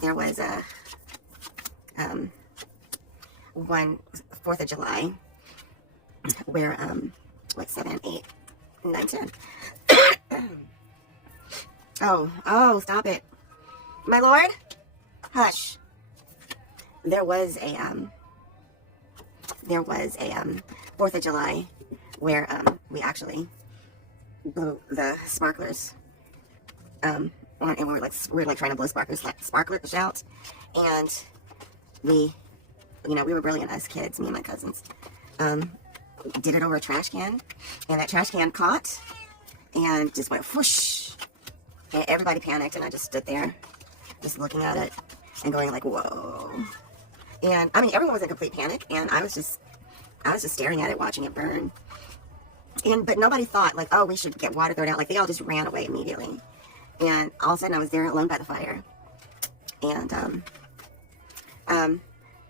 there was a one 4th of July where what 7, 8, 9, 10. Oh, stop it, my lord, hush. There was a 4th of July where we actually blew the sparklers, and we were like trying to blow sparklers out, and we were brilliant as kids, me and my cousins. Did it over a trash can, and that trash can caught and just went whoosh, and everybody panicked, and I just stood there just looking at it and going like, whoa. And I mean, everyone was in complete panic, and I was just staring at it, watching it burn. But nobody thought like, oh, we should get water, throw it out. Like, they all just ran away immediately. And all of a sudden I was there alone by the fire, and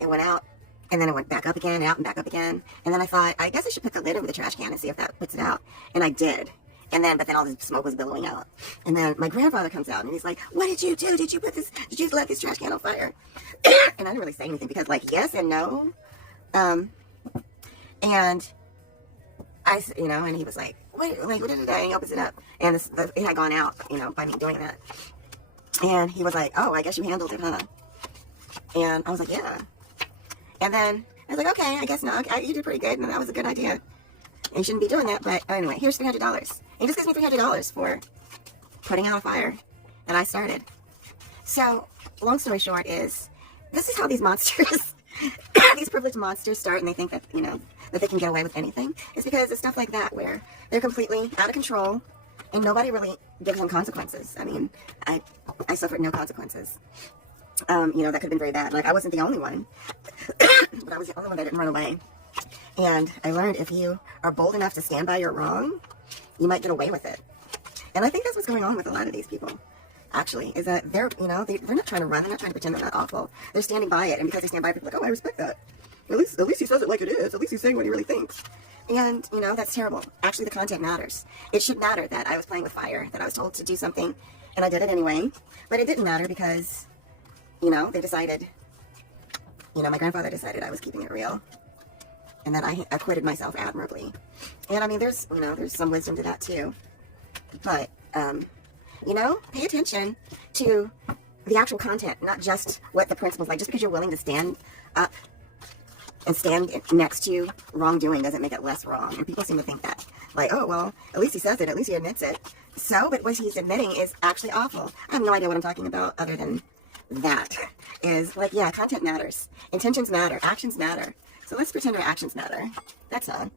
it went out, and then it went back up again, out and back up again. And then I thought, I guess I should put the lid over the trash can and see if that puts it out. And I did. But then all the smoke was billowing out. And then my grandfather comes out, and he's like, what did you do? Did you let this trash can on fire? And I didn't really say anything, because like, yes and no. And I, and he was like, wait, like, what did it do? And he opens it up, and it had gone out, by me doing that. And he was like, oh, I guess you handled it, huh? And I was like, yeah. And then I was like, okay, I guess not. You did pretty good, and that was a good idea. And you shouldn't be doing that, but anyway, here's $300. And he just gives me $300 for putting out a fire that I started. So, long story short is, this is how these monsters, these privileged monsters start, and they think that, that they can get away with anything. It's because it's stuff like that where they're completely out of control, and nobody really gives them consequences. I mean, I suffered no consequences. That could have been very bad. Like, I wasn't the only one, but I was the only one that didn't run away. And I learned, if you are bold enough to stand by your wrong, you might get away with it. And I think that's what's going on with a lot of these people, actually, is that they're not trying to run, they're not trying to pretend they're not awful. They're standing by it, and because they stand by it, people are like, oh, I respect that. At least he says it like it is. At least he's saying what he really thinks. And, that's terrible. Actually, the content matters. It should matter that I was playing with fire, that I was told to do something, and I did it anyway. But it didn't matter because, they decided, my grandfather decided I was keeping it real, and that I acquitted myself admirably. And I mean, there's some wisdom to that too. But, pay attention to the actual content, not just what the principle's like. Just because you're willing to stand up and stand next to wrongdoing doesn't make it less wrong. And people seem to think that. Like, oh, well, at least he says it, at least he admits it. So, but what he's admitting is actually awful. I have no idea what I'm talking about other than that. Is like, yeah, content matters. Intentions matter. Actions matter. So let's pretend our actions matter. That's all.